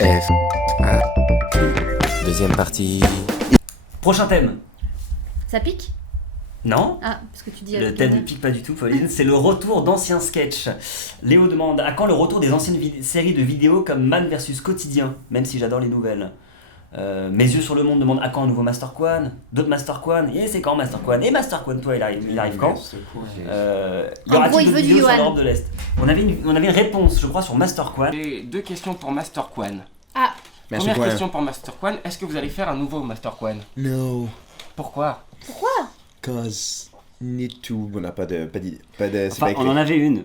F. A. Deuxième partie. Prochain thème. Ça pique ? Non, Ah, parce que tu dis... le thème ne pique pas du tout, Pauline. C'est le retour d'anciens sketchs. Léo demande à quand le retour des anciennes séries de vidéos comme Man vs Quotidien, même si j'adore les nouvelles. Mes yeux sur le monde demande à quand un nouveau Master Quan, d'autres Master Quan, et c'est quand Master Quan, et Master Quan, toi il arrive quand y aura-t-il d'autres vidéos sur l'Europe de l'Est? On avait une réponse, je crois, sur Master Quan. J'ai deux questions pour Master Quan. Ah, Première question pour Master Quan, est-ce que vous allez faire un nouveau Master Quan? No, Pourquoi? cause need to. On n'a pas de. C'est Enfin, pas écrit. on en avait une,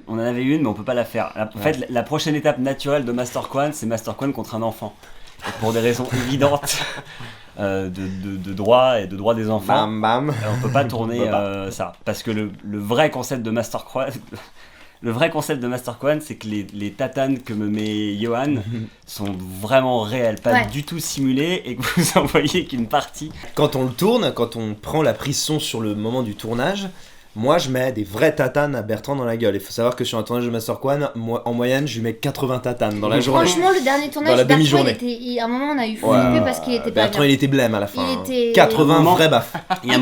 mais on peut pas la faire. En fait, la prochaine étape naturelle de Master Quan, c'est Master Quan contre un enfant. Et pour des raisons évidentes de droit et de droit des enfants, Bam. on peut pas tourner ça. Parce que le vrai concept de Master Quan, c'est que les tatanes que me met Johan sont vraiment réelles, pas du tout simulées, et que vous envoyez qu'une partie. Quand on le tourne, quand on prend la prise son sur le moment du tournage, moi je mets des vraies tatanes à Bertrand dans la gueule. Il faut savoir que sur un tournage de Master Quan, moi, en moyenne, je lui mets 80 tatanes dans la journée. franchement, le dernier tournage, Dans la Bertrand, demi-journée. à un moment, on a eu flippé parce qu'il était pas Bertrand, bien. il était blême à la fin. Il était- 80 vrais baffes. Il y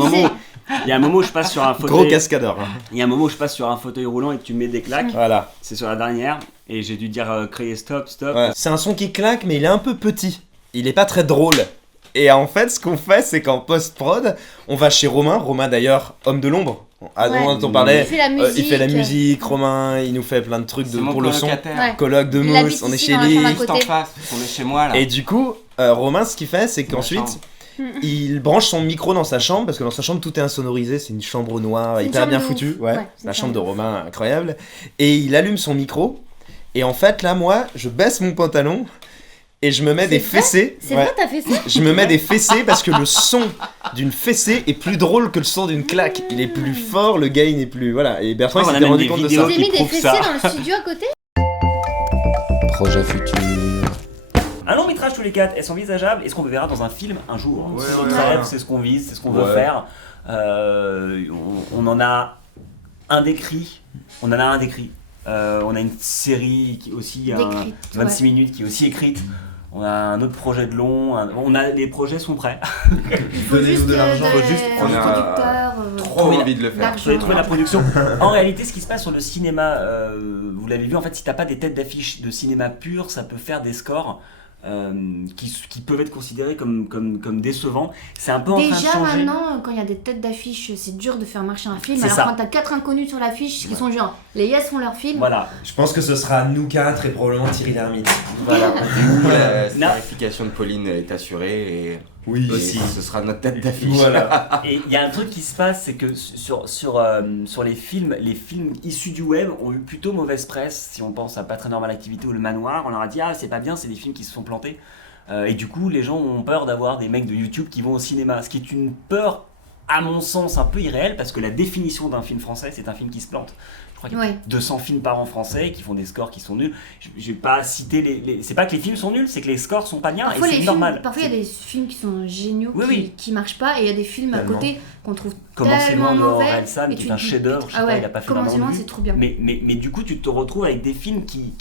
a un moment où je passe sur un fauteuil. Gros cascadeur. Il y a un moment où je passe sur un fauteuil roulant et que tu mets des claques. Voilà. C'est sur la dernière, et j'ai dû dire crier stop. Ouais. C'est un son qui claque, mais il est un peu petit. Il est pas très drôle. Et en fait, ce qu'on fait, c'est qu'en post-prod, on va chez Romain. Romain, d'ailleurs, homme de l'ombre. Ah, Ouais. dont on parlait. Il fait la musique. Romain, il nous fait plein de trucs C'est mon pour le son. colocataire. Ouais. Colloque de Il mousse, habite on est ici chez dans la lui. chambre à Juste en côté. face, on est chez moi là. Et du coup, Romain, ce qu'il fait, c'est qu'ensuite, il branche son micro dans sa chambre, parce que dans sa chambre, tout est insonorisé. C'est une chambre noire, C'est une hyper chambre bien de foutue. ouf. Ouais, Ouais, c'est la une chambre de chambre de Romain, incroyable. Et il allume son micro. Et en fait, là, moi, je baisse mon pantalon et je me mets des vrai fessées. C'est Ouais. vrai, t'as fait ça ? Je me mets des fessées parce que le son d'une fessée est plus drôle que le son d'une claque. Il est plus fort, le gain est plus. Voilà. Et Bertrand, Je crois il qu'on s'était a même rendu des compte de vidéos ça. T'as qui mis des prouve fessées ça. dans le studio à côté ? Projet futur. Un long métrage tous les quatre, est-ce envisageable? Est-ce qu'on le verra dans un film un jour? Ouais, C'est ouais, notre rêve, ouais. c'est ce qu'on vise, c'est ce qu'on veut Ouais. faire. On en a un décrit. On a une série qui aussi D'écrite, 26 minutes qui est aussi écrite. On a un autre projet de long. Les projets sont prêts. Il faut Donnez-nous juste de l'argent, des juste on a producteurs. Trop Trouver envie de le faire. l'argent. Vous allez trouver la production. En réalité, ce qui se passe sur le cinéma, vous l'avez vu, en fait, si t'as pas des têtes d'affiche de cinéma pur, ça peut faire des scores qui peuvent être considérés comme décevants. C'est un peu en train de Déjà changer. maintenant, quand il y a des têtes d'affiche, c'est dur de faire marcher un film. C'est Alors ça. quand t'as 4 inconnus sur l'affiche qui sont genre, les Yes font leur film. Voilà. Je pense que ce sera nous quatre et probablement Thierry Lhermitte. Voilà. Du coup, la Non. scarification de Pauline est assurée et Oui, ce sera notre tête d'affiche. Voilà. Et il y a un truc qui se passe, c'est que sur les films issus du web ont eu plutôt mauvaise presse. Si on pense à Pas très normale activité ou Le Manoir, on leur a dit ah c'est pas bien, c'est des films qui se sont plantés. Et du coup, les gens ont peur d'avoir des mecs de YouTube qui vont au cinéma, ce qui est une peur, à mon sens, un peu irréelle, parce que la définition d'un film français, c'est un film qui se plante. Je crois qu'il y a Ouais. 200 films par an français qui font des scores qui sont nuls. Je vais pas citer les. C'est pas que les films sont nuls, c'est que les scores sont pas bien Parfois, et les c'est films, normal. parfois il y a des films qui sont géniaux, Oui. qui marchent pas, et il y a des films à Tellement. côté qu'on trouve Commencement tellement de mauvais. Orelsan, et qui tu est un te dis, chef-d'œuvre, je sais ah pas, ouais, il a pas fait Commencement, vraiment de c'est vues. trop bien. Mais du coup, tu te retrouves avec des films qui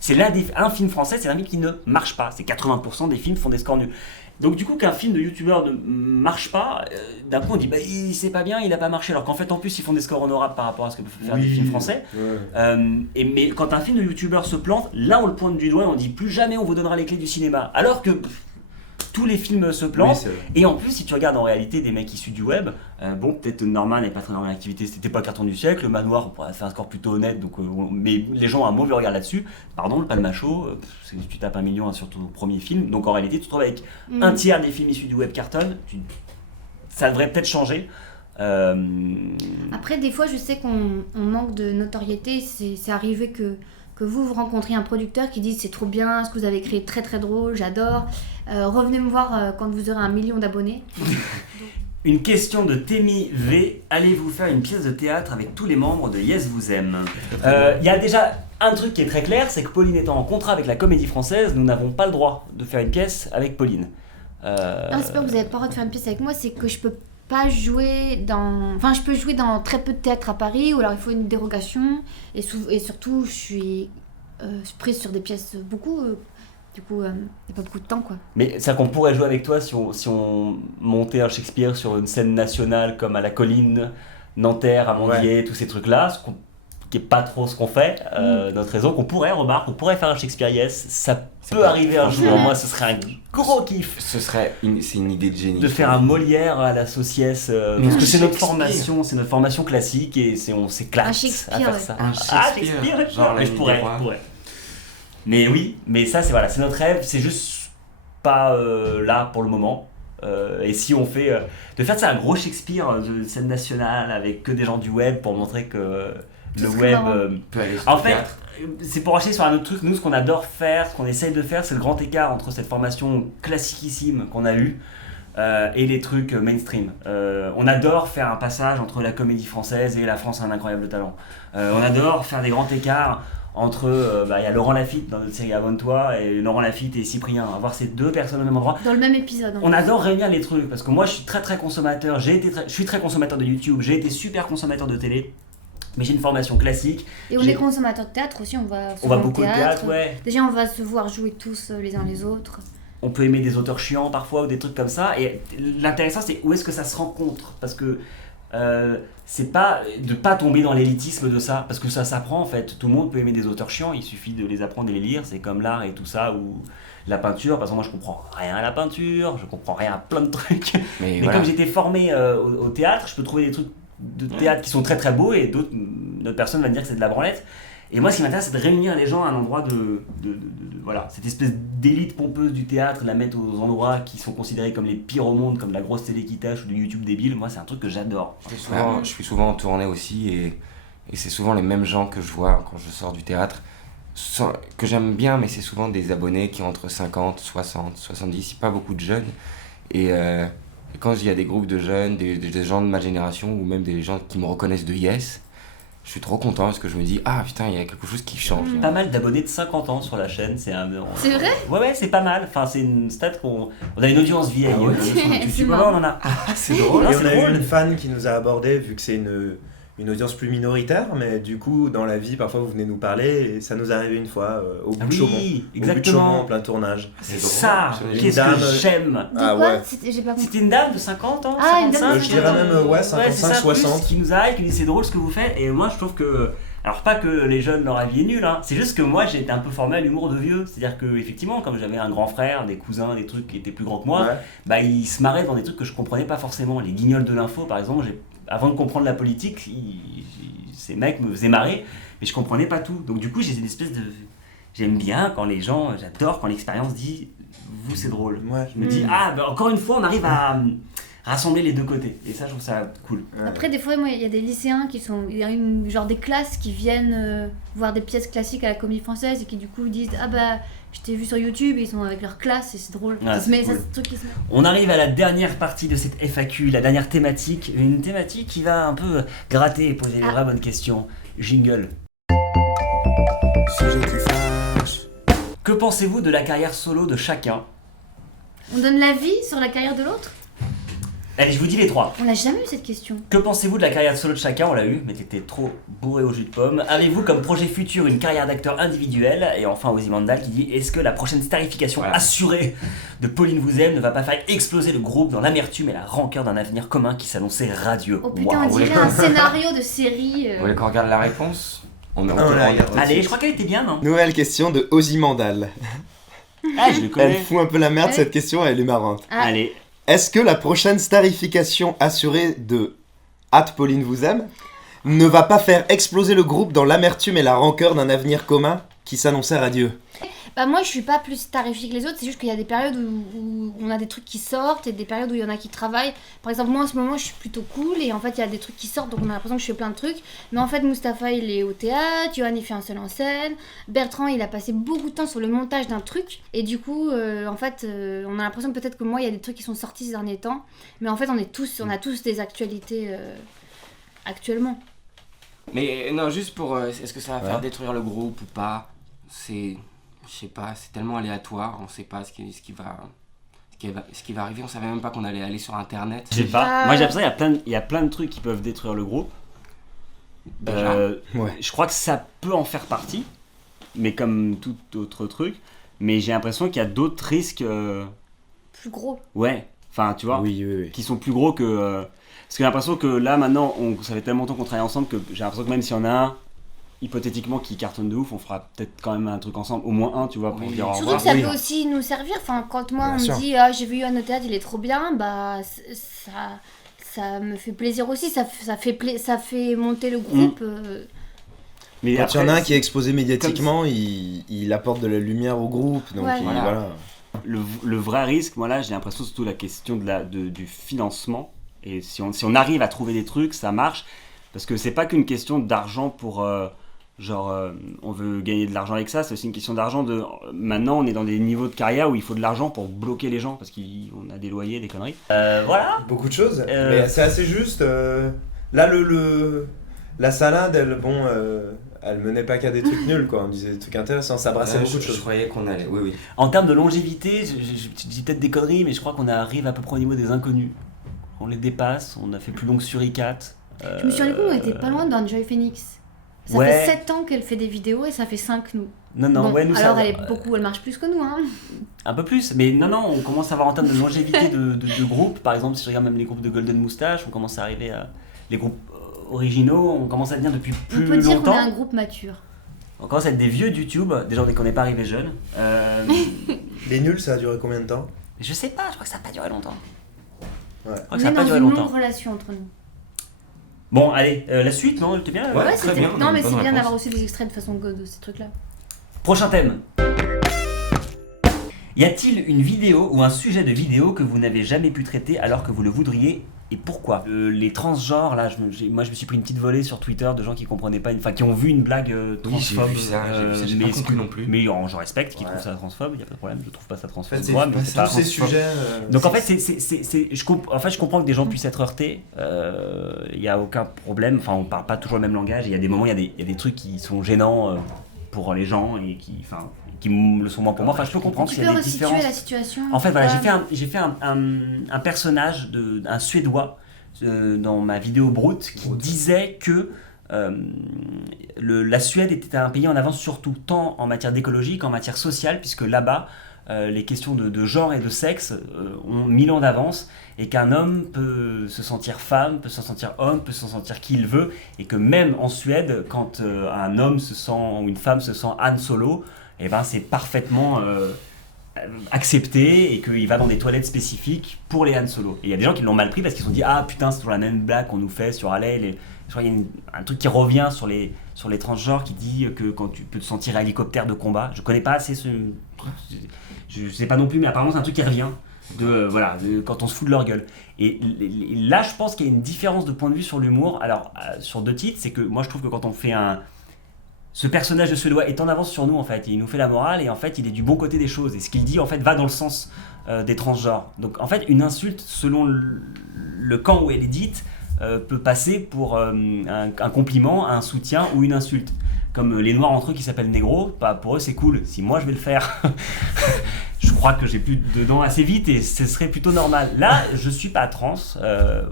c'est un film français, c'est un film qui ne marche pas. C'est 80% des films font des scores nuls. Donc du coup, qu'un film de youtubeur ne marche pas, d'un coup on dit bah c'est pas bien, il a pas marché. Alors qu'en fait en plus ils font des scores honorables par rapport à ce que peuvent faire des films français. Mais quand un film de youtubeur se plante, là on le pointe du doigt et on dit plus jamais on vous donnera les clés du cinéma. Alors que tous les films se plantent. Oui, c'est vrai. Et en plus, si tu regardes en réalité des mecs issus du web, bon, peut-être Norman n'est pas très normal activité, c'était pas le carton du siècle, le Manoir, on pourrait faire un score plutôt honnête, donc, mais les gens ont un mauvais regard là-dessus. Pardon, le Pas de Macho, tu tapes 1 million sur ton premier film, donc en réalité, tu te trouves avec un tiers des films issus du web carton, ça devrait peut-être changer. Après, des fois, je sais qu'on manque de notoriété. C'est arrivé que vous rencontriez un producteur qui dit c'est trop bien, ce que vous avez créé très très drôle, j'adore. Revenez me voir quand vous aurez 1 million d'abonnés. Une question de Temi V. Allez-vous faire une pièce de théâtre avec tous les membres de Yes Vous Aime? Il y a déjà un truc qui est très clair, c'est que Pauline étant en contrat avec la Comédie Française, nous n'avons pas le droit de faire une pièce avec Pauline. Non, c'est pas que vous avez pas le droit de faire une pièce avec moi, c'est que je peux pas jouer dans... Enfin, je peux jouer dans très peu de théâtre à Paris, ou alors il faut une dérogation. Et surtout, je suis prise sur des pièces beaucoup Du coup, il n'y a pas beaucoup de temps, quoi. Mais c'est qu'on pourrait jouer avec toi si on montait un Shakespeare sur une scène nationale comme à la Colline, Nanterre, Amandier, tous ces trucs-là, qui est pas trop ce qu'on fait, notre réseau, on pourrait faire un Shakespeare Yes, ça peut arriver un jour, moi ce serait un gros kiff. C'est une idée de génie. De faire un Molière à la sauciesse, parce que c'est notre Shakespeare. formation classique et on s'éclate Un à Shakespeare, faire ouais. ça. Un Shakespeare, genre mais je pourrais. Mais oui, mais ça c'est notre rêve, c'est juste pas là pour le moment. Et si on fait de faire ça un gros Shakespeare de scène nationale avec que des gens du web pour montrer que le serait web marrant. Peut aller sur en le fait théâtre. c'est pour acheter sur un autre truc. Nous ce qu'on adore faire, ce qu'on essaye de faire, c'est le grand écart entre cette formation classiquissime qu'on a eue et les trucs mainstream. On adore faire un passage entre la comédie française et la France a un incroyable talent. On adore faire des grands écarts entre, il y a Laurent Lafitte dans notre série Abonne-toi et Laurent Lafitte et Cyprien, avoir ces deux personnes au même endroit. Dans le même épisode. On adore réunir les trucs parce que moi je suis très consommateur, je suis très consommateur de YouTube, j'ai été super consommateur de télé, mais j'ai une formation classique. Et on est consommateur de théâtre aussi, on va On va souvent au beaucoup au théâtre, ouais. Déjà, on va se voir jouer tous les uns les autres. On peut aimer des auteurs chiants parfois ou des trucs comme ça. Et l'intéressant c'est où est-ce que ça se rencontre, parce que c'est pas de pas tomber dans l'élitisme de ça, parce que ça s'apprend en fait. Tout le monde peut aimer des auteurs chiants, il suffit de les apprendre et les lire. C'est comme l'art et tout ça, ou la peinture. Parce que moi je comprends rien à la peinture, je comprends rien à plein de trucs. Mais Mais voilà. comme j'étais formé au théâtre, je peux trouver des trucs de théâtre qui sont très très beaux et d'autres personnes vont me dire que c'est de la branlette. Et moi ce qui m'intéresse c'est de réunir les gens à un endroit voilà, cette espèce d'élite pompeuse du théâtre, la mettre aux endroits qui sont considérés comme les pires au monde, comme la grosse télé qui tâche ou du YouTube débile. Moi c'est un truc que j'adore. Je suis souvent en tournée aussi et c'est souvent les mêmes gens que je vois quand je sors du théâtre, que j'aime bien, mais c'est souvent des abonnés qui ont entre 50, 60, 70, pas beaucoup de jeunes. Et quand il y a des groupes de jeunes, des gens de ma génération ou même des gens qui me reconnaissent de Yes, je suis trop content parce que je me dis ah putain, il y a quelque chose qui change. Pas mal d'abonnés de 50 ans sur la chaîne, c'est C'est vrai ? Ouais, c'est pas mal. Enfin, c'est une stat on a une audience vieille. Ah ouais. Sur YouTube, C'est ouais, marrant. on en a. c'est drôle. Non, Et c'est on a drôle. eu une fan qui nous a abordé, vu que c'est une audience plus minoritaire, mais du coup, dans la vie, parfois vous venez nous parler, et ça nous est arrivé une fois au bout de Chaumont. Oui, Au bout de Chaumont, en exactement. plein tournage. C'est drôle. ça. Une Qu'est-ce dame- que j'aime. De Ah quoi ouais. J'ai pas compris. C'était une dame de 50 ans, Ah, une dame 55, de Je dirais même, ouais, c'est 55, ça, 60. plus, qui nous arrive, qui nous dit c'est drôle ce que vous faites. Et moi je trouve que, alors pas que les jeunes leur avis est nul, hein, c'est juste que moi j'ai été un peu formé à l'humour de vieux. C'est-à-dire que effectivement, comme j'avais un grand frère, des cousins, des trucs qui étaient plus grands que moi, Ouais. bah ils se marraient dans des trucs que je comprenais pas forcément. Les guignols de l'info par exemple, avant de comprendre la politique, ces mecs me faisaient marrer, mais je comprenais pas tout. Donc du coup j'ai une espèce de... J'aime bien quand les gens, j'adore quand l'expérience dit vous c'est drôle. Ouais. Je me dis ah bah, encore une fois on arrive à rassembler les deux côtés et ça je trouve ça cool. Après, des fois, moi, il y a des lycéens il y a genre des classes qui viennent voir des pièces classiques à la Comédie Française et qui du coup disent ah bah je t'ai vu sur YouTube et ils sont avec leur classe et c'est drôle. Ah, Ils se mettent- c'est ça, cool. c'est le truc qui se met. On arrive à la dernière partie de cette FAQ, la dernière thématique, une thématique qui va un peu gratter et poser les vraies bonnes questions. Jingle. Sujet qui fâche. Que pensez-vous de la carrière solo de chacun? On donne l'avis sur la carrière de l'autre ? Allez, je vous dis les trois. On n'a jamais eu cette question. Que pensez-vous de la carrière solo de chacun? On l'a eu, mais t'étais trop bourré au jus de pomme. Avez-vous comme projet futur une carrière d'acteur individuel? Et enfin, Ozymandias qui dit est-ce que la prochaine starification Voilà. assurée de Pauline vous aime ne va pas faire exploser le groupe dans l'amertume et la rancœur d'un avenir commun qui s'annonçait radieux? Oh putain, Waouh. on dirait un scénario de série. Vous voulez qu'on regarde la réponse? On Ah, peut on la le regarde. regarder. Allez, je crois qu'elle était bien, non? Nouvelle question de Ozymandias. Ah, je le Elle connais. fout un peu la merde Ouais. cette question, elle est marrante. Ah. Allez. Est-ce que la prochaine starification assurée de Pauline vous aime ne va pas faire exploser le groupe dans l'amertume et la rancœur d'un avenir commun qui s'annonçait radieux? Bah moi je suis pas plus starifiée que les autres, c'est juste qu'il y a des périodes où on a des trucs qui sortent et des périodes où il y en a qui travaillent. Par exemple moi en ce moment je suis plutôt cool et en fait il y a des trucs qui sortent donc on a l'impression que je fais plein de trucs. Mais en fait Mustapha il est au théâtre, Johan il fait un seul en scène, Bertrand il a passé beaucoup de temps sur le montage d'un truc et du coup en fait on a l'impression que peut-être que moi il y a des trucs qui sont sortis ces derniers temps. Mais en fait on a tous des actualités actuellement. Mais non, juste pour. Est-ce que ça va Ouais. faire détruire le groupe ou pas? C'est. Je sais pas, c'est tellement aléatoire, on sait pas ce qui va arriver, on savait même pas qu'on allait aller sur internet. Je sais pas. Ah. Moi j'ai l'impression qu'il y a plein de trucs qui peuvent détruire le groupe. Déjà. Ouais. Je crois que ça peut en faire partie, mais comme tout autre truc. mais j'ai l'impression qu'il y a d'autres risques. Plus gros. Ouais, enfin, tu vois, Oui. qui sont plus gros que. Parce que j'ai l'impression que là, maintenant, ça fait tellement longtemps qu'on travaille ensemble que j'ai l'impression que même s'il y en a un, hypothétiquement, qui cartonne de ouf, on fera peut-être quand même un truc ensemble, au moins un, tu vois, pour Oui. dire au Surtout revoir. que ça Oui. peut aussi nous servir. Enfin, quand moi Bien on sûr. me dit j'ai vu Yoann au théâtre, il est trop bien, bah ça me fait plaisir aussi. Ça fait monter le groupe. Mais Quand il y en a après, un qui est exposé médiatiquement, il apporte de la lumière au groupe. Donc Ouais. voilà. le vrai risque, moi là, j'ai l'impression surtout la question du financement. Et si on arrive à trouver des trucs, ça marche. Parce que c'est pas qu'une question d'argent pour. On veut gagner de l'argent avec ça, c'est aussi une question d'argent de. Maintenant, on est dans des niveaux de carrière où il faut de l'argent pour bloquer les gens parce qu'on a des loyers, des conneries. Voilà. Beaucoup de choses, Euh, mais c'est assez juste. Là, la salade, elle menait pas qu'à des trucs nuls, quoi. On disait des trucs intéressants, ça brassait beaucoup de Je choses. croyais qu'on allait. Oui. En termes de longévité, je dis peut-être des conneries, mais je crois qu'on arrive à peu près au niveau des inconnus. On les dépasse, on a fait plus long que Suricat. Je me suis rendu compte qu'on était pas loin d'Enjoy Phoenix. Ça Ouais. fait 7 ans qu'elle fait des vidéos et ça fait 5 nous. Non, Bon, ouais, nous alors ça. elle marche plus que nous, hein. Un peu plus, mais non, on commence à voir en termes de longévité de groupes. Par exemple, si je regarde même les groupes de Golden Moustache, on commence à arriver à. Les groupes originaux, on commence à venir depuis On plus peut dire qu'on longtemps. est un groupe mature. On commence à être des vieux de YouTube, déjà on n'est pas arrivé jeunes. Les nuls, ça a duré combien de temps? Je sais pas, je crois que ça n'a pas duré longtemps. Ouais. Je crois On que ça est n'a pas dans duré une longtemps. longue relation entre nous. Bon, allez, la suite, non? T'es bien? Ouais, très c'était. bien, on a Non, une mais bonne c'est bien réponse. d'avoir aussi des extraits de façon de ces trucs-là. Prochain thème. Y a-t-il une vidéo ou un sujet de vidéo que vous n'avez jamais pu traiter alors que vous le voudriez et pourquoi? Les transgenres, là, moi je me suis pris une petite volée sur Twitter de gens qui comprenaient pas, qui ont vu une blague transphobe. j'ai vu ça, j'ai pas compris non plus. Mais je respecte, qui trouvent ça transphobe, y a pas de problème, je trouve pas ça En transphobe. fait, moi, mais c'est c'est pas tous ces transphobe. sujets. Donc en fait, je comprends que des gens puissent être heurtés, il n'y a aucun problème, enfin on parle pas toujours le même langage, il y a des moments, il y a des trucs qui sont gênants pour les gens et qui le sont moins pour moi, enfin je peux comprendre Tu qu'il y peux a des resituer différences. la situation. En fait voilà, Ouais. j'ai fait un personnage, un Suédois dans ma vidéo Brut qui disait que la Suède était un pays en avance surtout tant en matière d'écologie qu'en matière sociale, puisque là-bas les questions de genre et de sexe ont 1000 ans d'avance et qu'un homme peut se sentir femme, peut se sentir homme, peut se sentir qui il veut et que même en Suède, quand un homme se sent ou une femme se sent Han Solo, et ben c'est parfaitement accepté et qu'il va dans des toilettes spécifiques pour les Han Solo. Et il y a des gens qui l'ont mal pris parce qu'ils se sont dit ah putain c'est toujours la même blague qu'on nous fait sur Alley. Je crois qu'il y a un truc qui revient sur les transgenres qui dit que quand tu peux te sentir à hélicoptère de combat. Je connais pas assez ce truc, je sais pas non plus, mais apparemment c'est un truc qui revient quand on se fout de leur gueule. Et là je pense qu'il y a une différence de point de vue sur l'humour. Alors sur deux titres, c'est que moi je trouve que quand on fait ce personnage de Suédois est en avance sur nous en fait, il nous fait la morale et en fait il est du bon côté des choses et ce qu'il dit en fait va dans le sens des transgenres. Donc en fait une insulte selon le camp où elle est dite peut passer pour un compliment, un soutien ou une insulte. Comme les noirs entre eux qui s'appellent négros, bah, pour eux c'est cool. Si moi je vais le faire, je crois que j'ai plus dedans assez vite et ce serait plutôt normal. Là, je suis pas trans,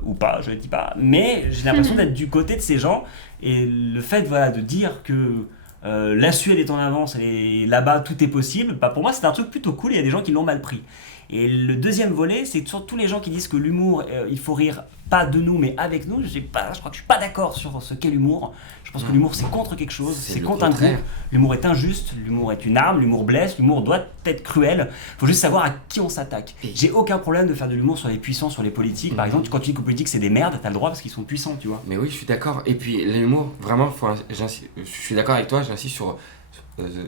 ou pas, je ne dis pas, mais j'ai l'impression d'être du côté de ces gens et le fait de dire que la Suède est en avance et là-bas tout est possible, bah, pour moi c'est un truc plutôt cool et il y a des gens qui l'ont mal pris. Et le deuxième volet, c'est sur tous les gens qui disent que l'humour, il faut rire pas de nous mais avec nous. Je crois que je suis pas d'accord sur ce qu'est l'humour. Je pense que l'humour c'est contre quelque chose, c'est le contre un contraire. groupe. L'humour est injuste, l'humour est une arme, l'humour blesse, l'humour doit être cruel. Faut juste savoir à qui on s'attaque. J'ai aucun problème de faire de l'humour sur les puissants, sur les politiques. Par exemple, quand tu dis que les politiques c'est des merdes, t'as le droit parce qu'ils sont puissants, tu vois. Mais oui, je suis d'accord. Et puis l'humour, vraiment, je suis d'accord avec toi, j'insiste sur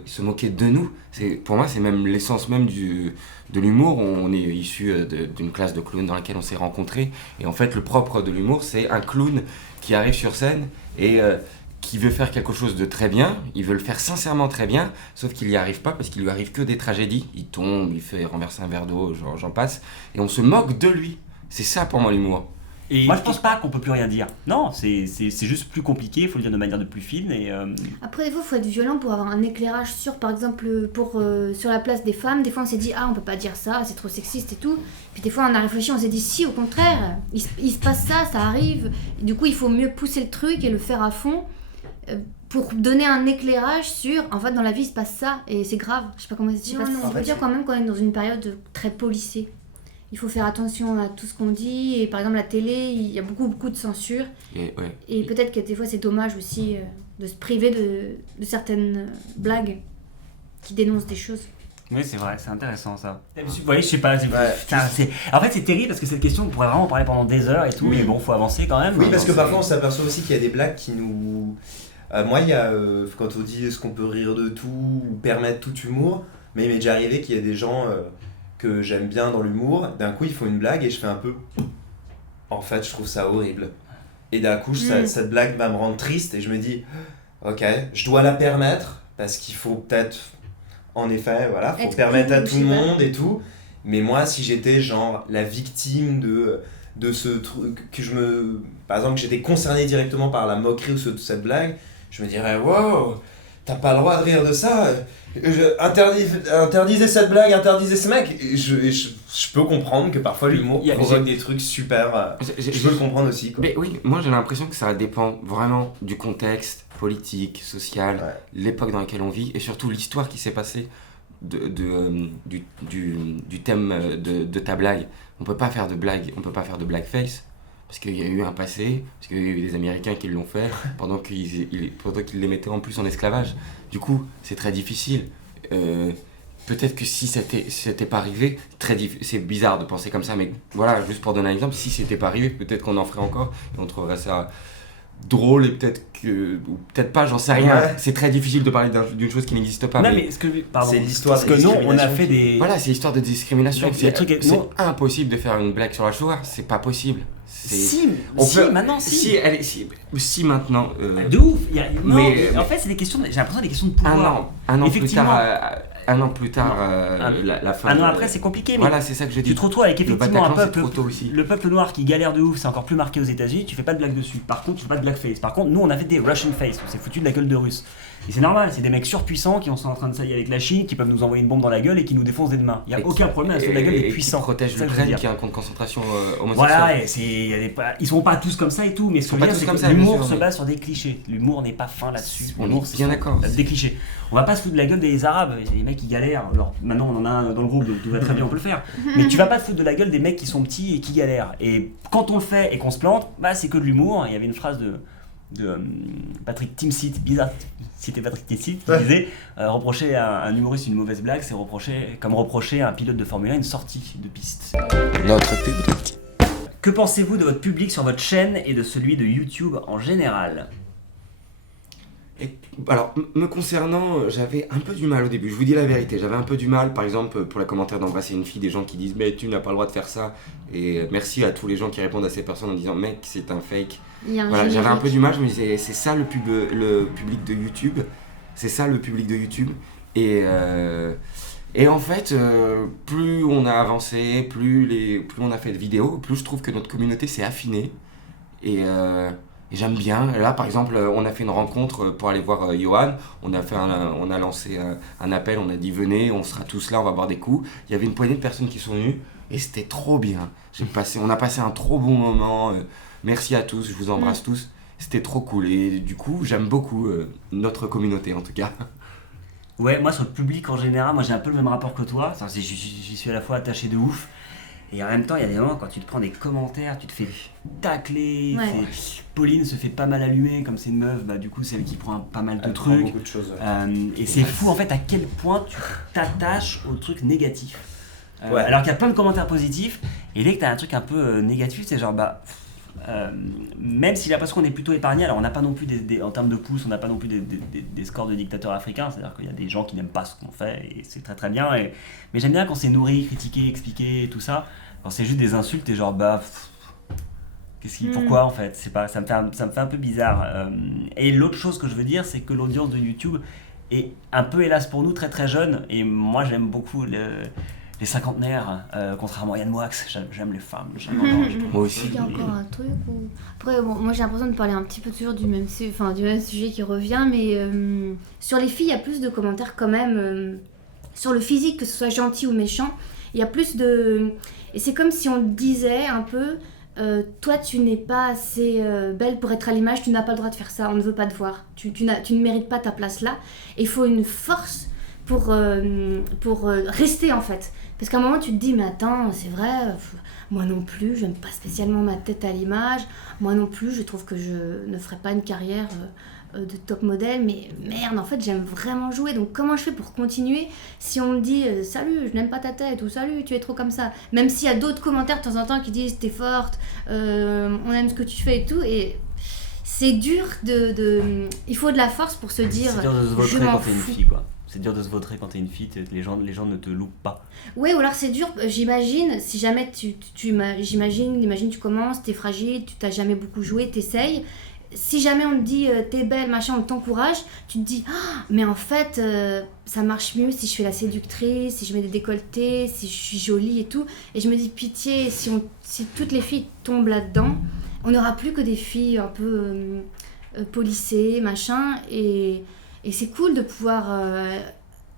se moquer de nous. Pour moi, c'est même l'essence même de l'humour. On est issu d'une classe de clowns dans laquelle on s'est rencontrés. Et en fait, le propre de l'humour, c'est un clown qui arrive sur scène et qui veut faire quelque chose de très bien. Il veut le faire sincèrement très bien, sauf qu'il n'y arrive pas parce qu'il lui arrive que des tragédies. Il tombe, il fait renverser un verre d'eau, j'en passe. Et on se moque de lui. C'est ça pour moi l'humour. Moi je pense pas qu'on peut plus rien dire. Non, c'est juste plus compliqué, il faut le dire de manière de plus fine. Et, Après, des fois, il faut être violent pour avoir un éclairage sur, par exemple, sur la place des femmes. Des fois, on s'est dit, on peut pas dire ça, c'est trop sexiste et tout. Puis des fois, on a réfléchi, on s'est dit, si, au contraire, il se passe ça arrive. Et du coup, il faut mieux pousser le truc et le faire à fond pour donner un éclairage sur, en fait, dans la vie, il se passe ça, et c'est grave. Je sais pas comment c'est. On peut dire quand même qu'on est dans une période très policée. Il faut faire attention à tout ce qu'on dit, et par exemple, la télé, il y a beaucoup de censure. Et peut-être que des fois, c'est dommage aussi de se priver de certaines blagues qui dénoncent des choses. Oui, c'est vrai, c'est intéressant ça. Oui, je sais pas. En fait, c'est terrible parce que cette question, on pourrait vraiment en parler pendant des heures et tout, mais bon, faut avancer quand même. Oui, parce que parfois, on s'aperçoit aussi qu'il y a des blagues qui nous. Moi, il y a. Quand on dit est-ce qu'on peut rire de tout ou permettre tout humour, mais il m'est déjà arrivé qu'il y a des gens que j'aime bien dans l'humour, d'un coup, ils font une blague et je fais un peu. En fait, je trouve ça horrible. Et d'un coup, cette blague va me rendre triste et je me dis ok, je dois la permettre parce qu'il faut peut-être. En effet, voilà, faut permettre à tout le monde et tout. Mais moi, si j'étais genre la victime de ce truc, par exemple, que j'étais concerné directement par la moquerie ou cette blague, je me dirais, wow, t'as pas le droit de rire de ça. Interdisez cette blague, interdisez ce mec. Et je peux comprendre que parfois l'humour provoque des trucs super. Je peux le comprendre aussi. Quoi. Mais oui, moi j'ai l'impression que ça dépend vraiment du contexte politique, social, l'époque dans laquelle on vit et surtout l'histoire qui s'est passée du thème de ta blague. On peut pas faire de blague, on peut pas faire de blackface parce qu'il y a eu un passé, parce qu'il y a eu des Américains qui l'ont fait pendant qu'ils les mettaient en plus en esclavage. Du coup, c'est très difficile. Peut-être que si c'était pas arrivé, c'est bizarre de penser comme ça, mais voilà, juste pour donner un exemple, si c'était pas arrivé, peut-être qu'on en ferait encore et on trouverait ça drôle et ou peut-être pas, j'en sais rien. Ouais. C'est très difficile de parler d'une chose qui n'existe pas. Non, mais c'est l'histoire de discrimination. Parce que nous, on a fait des... Voilà, c'est l'histoire de discrimination. C'est impossible de faire une blague sur la Shoah, c'est pas possible. Maintenant. Si maintenant. De ouf. En fait, c'est des questions. J'ai l'impression des questions de pouvoir. Un an plus tard, la fin. Un an après, c'est compliqué. Mais voilà, c'est ça que je dis. Tu te retrouves avec effectivement un peuple. Le peuple noir qui galère de ouf, c'est encore plus marqué aux États-Unis. Tu fais pas de blague dessus. Par contre, tu fais pas de blackface. Par contre, nous, on a fait des Russian face. On s'est foutu de la gueule de Russes. Et c'est normal, c'est des mecs surpuissants qui sont en train de s'ailler avec la Chine, qui peuvent nous envoyer une bombe dans la gueule et qui nous défoncent des mains. Il n'y a aucun problème à se la gueule des puissants. Qui protègent l'Ukraine, qui a un camp de concentration homosexuel. Voilà, ils sont pas tous comme ça et tout, mais ce que je veux dire, c'est que l'humour se base sur des clichés. L'humour n'est pas fin là-dessus. L'humour, c'est bien d'accord. Des clichés. On va pas se foutre de la gueule des Arabes, les mecs qui galèrent. Alors maintenant, on en a un dans le groupe, donc tout va très bien, on peut le faire. Mais tu vas pas te foutre de la gueule des mecs qui sont petits et qui galèrent. Et quand on le fait et qu'on se plante, c'est que de l'humour. Il y avait une phrase de Patrick Timsit, bizarre, c'était Patrick Timsit qui disait reprocher à un humoriste une mauvaise blague, c'est comme reprocher à un pilote de Formule 1 une sortie de piste. Notre public. Que pensez-vous de votre public sur votre chaîne et de celui de YouTube en général ? Alors, me concernant, j'avais un peu du mal au début, je vous dis la vérité, j'avais un peu du mal, par exemple, pour les commentaires d'embrasser une fille, des gens qui disent « mais tu n'as pas le droit de faire ça », et merci à tous les gens qui répondent à ces personnes en disant « mec, c'est un fake ». Voilà, j'avais un peu du mal, je me disais c'est ça le public de YouTube, c'est ça le public de YouTube, et en fait, plus on a avancé, plus on a fait de vidéos, plus je trouve que notre communauté s'est affinée, et j'aime bien. Là, par exemple, on a fait une rencontre pour aller voir Johan. On a lancé un appel, on a dit venez, on sera tous là, on va boire des coups. Il y avait une poignée de personnes qui sont venues et c'était trop bien. On a passé un trop bon moment. Merci à tous, je vous embrasse tous. C'était trop cool et du coup, j'aime beaucoup notre communauté en tout cas. Ouais, moi sur le public en général, moi j'ai un peu le même rapport que toi. J'y suis à la fois attaché de ouf. Et en même temps, il y a des moments quand tu te prends des commentaires, tu te fais tacler. Ouais. Pauline se fait pas mal allumer, comme c'est une meuf, du coup c'est elle qui prend pas mal de trucs. Beaucoup de choses. Et c'est fou en fait à quel point tu t'attaches aux trucs négatifs. Alors qu'il y a plein de commentaires positifs, et dès que t'as un truc un peu négatif, c'est genre même si j'ai l'impression qu'on est plutôt épargné, alors on n'a pas non plus en termes de pouces, on n'a pas non plus des scores de dictateurs africains, c'est-à-dire qu'il y a des gens qui n'aiment pas ce qu'on fait et c'est très très bien, mais j'aime bien quand c'est nourri, critiqué, expliqué et tout ça, quand c'est juste des insultes et genre pourquoi en fait, c'est pas, ça me fait un peu bizarre. Et l'autre chose que je veux dire, c'est que l'audience de YouTube est un peu hélas pour nous très très jeune, et moi j'aime beaucoup les cinquantenaires, contrairement à Yann Moix, j'aime les femmes. Moi aussi. Il y a encore un truc où... Après, moi j'ai l'impression de parler un petit peu toujours du même sujet qui revient, mais sur les filles, il y a plus de commentaires quand même. Sur le physique, que ce soit gentil ou méchant, il y a plus de... Et c'est comme si on disait un peu... toi tu n'es pas assez belle pour être à l'image, tu n'as pas le droit de faire ça, on ne veut pas te voir, tu ne mérites pas ta place là. Et il faut une force pour rester en fait. Parce qu'à un moment tu te dis mais attends, c'est vrai, moi non plus, j'aime pas spécialement ma tête à l'image, moi non plus je trouve que je ne ferai pas une carrière de top modèle, mais merde en fait j'aime vraiment jouer, donc comment je fais pour continuer si on me dit salut je n'aime pas ta tête ou salut tu es trop comme ça, même s'il y a d'autres commentaires de temps en temps qui disent t'es forte, on aime ce que tu fais et tout, et c'est dur il faut de la force pour se dire c'est dur de se je vautrer m'en quand t'es une fous. fille quoi. C'est dur de se vautrer quand t'es une fille, les gens ne te loupent pas. Ouais, ou alors c'est dur, j'imagine, si jamais imagine tu commences, t'es fragile, tu t'as jamais beaucoup joué, t'essayes. Si jamais on te dit t'es belle, machin, on t'encourage, tu te dis ah, mais en fait ça marche mieux si je fais la séductrice, si je mets des décolletés, si je suis jolie et tout. Et je me dis pitié, si toutes les filles tombent là-dedans, on n'aura plus que des filles un peu polissées, machin, et c'est cool de pouvoir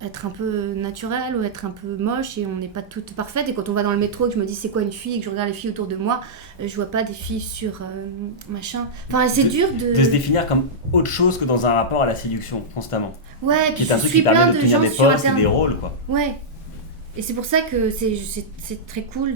être un peu naturelle ou être un peu moche, et on n'est pas toutes parfaites. Et quand on va dans le métro et que je me dis c'est quoi une fille et que je regarde les filles autour de moi, je vois pas des filles sur machin. Enfin c'est dur de se définir comme autre chose que dans un rapport à la séduction constamment. Ouais, Qui puis est un je truc suis qui permet plein de de tenir gens des sur postes et internet. des rôles quoi. Ouais. Et c'est pour ça que c'est très cool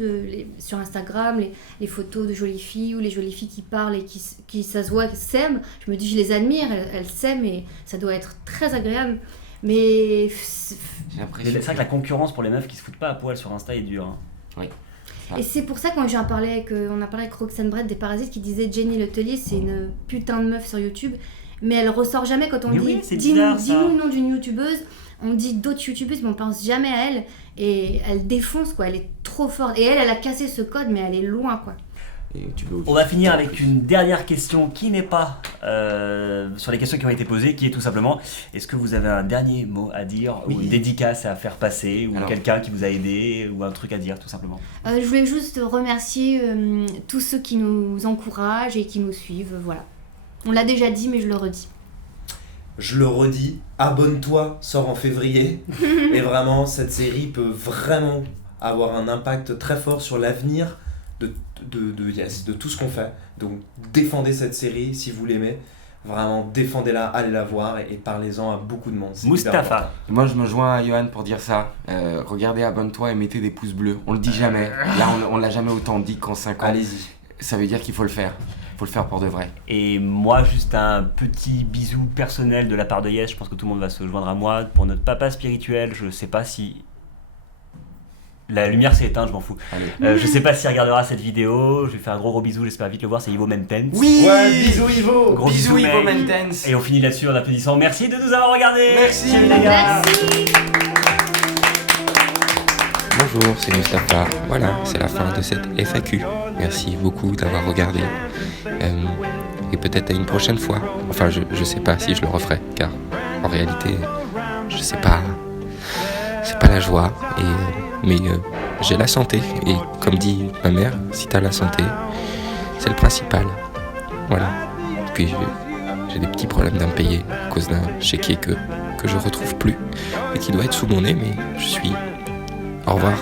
sur Instagram, les photos de jolies filles ou les jolies filles qui parlent et qui ça se voit, s'aiment. Je me dis, je les admire, elles s'aiment et ça doit être très agréable. Mais J'ai l'impression C'est vrai que la concurrence pour les meufs qui se foutent pas à poil sur Insta est dure. Hein. Et c'est pour ça quand on a parlé avec Roxane Brett des Parasites qui disait Jenny Letellier, c'est une putain de meuf sur YouTube, mais elle ressort jamais quand on Mais dit oui, c'est bizarre, ça. dis-nous le nom d'une youtubeuse. On dit d'autres youtubeuses, mais on pense jamais à elle. Et elle défonce, quoi. Elle est trop forte. Et elle a cassé ce code, mais elle est loin, quoi. Et tu peux On va finir avec une dernière question qui n'est pas sur les questions qui ont été posées, qui est tout simplement est-ce que vous avez un dernier mot à dire ou une dédicace à faire passer ou Alors. quelqu'un qui vous a aidé ou un truc à dire tout simplement. Je voulais juste remercier tous ceux qui nous encouragent et qui nous suivent. Voilà. On l'a déjà dit, mais je le redis. Je le redis, abonne-toi, sort en février. Et vraiment, cette série peut vraiment avoir un impact très fort sur l'avenir de tout ce qu'on fait. Donc défendez cette série si vous l'aimez. Vraiment, défendez-la, allez la voir et parlez-en à beaucoup de monde. C'est hyper important. Mustapha. Moi, je me joins à Johan pour dire ça. Regardez, abonne-toi et mettez des pouces bleus. On le dit jamais. Là, on l'a jamais autant dit qu'en 5 ans. Allez-y. Ça veut dire qu'il faut le faire. Il faut le faire pour de vrai. Et moi, juste un petit bisou personnel de la part de Yes. Je pense que tout le monde va se joindre à moi. Pour notre papa spirituel, je sais pas si... La lumière s'est éteinte, je m'en fous. Allez. Je sais pas s'il regardera cette vidéo. Je lui fais un gros bisou, j'espère vite le voir. C'est Ivo Mentens. Oui. Ouais, bisous Ivo. Gros Bisous bisous, Ivo mec. Mentens. Et on finit là-dessus en applaudissant. Merci de nous avoir regardés. Merci. Salut les gars. Merci. Bonjour, c'est Mustapha. Voilà, c'est la fin de cette FAQ. Merci beaucoup d'avoir regardé. Et peut-être à une prochaine fois. Enfin, je sais pas si je le referai, car en réalité, je sais pas. C'est pas la joie. Mais j'ai la santé. Et comme dit ma mère, si t'as la santé, c'est le principal. Voilà. Puis j'ai des petits problèmes d'impayés à cause d'un chéquier que je retrouve plus et qui doit être sous mon nez, mais je suis. Au revoir.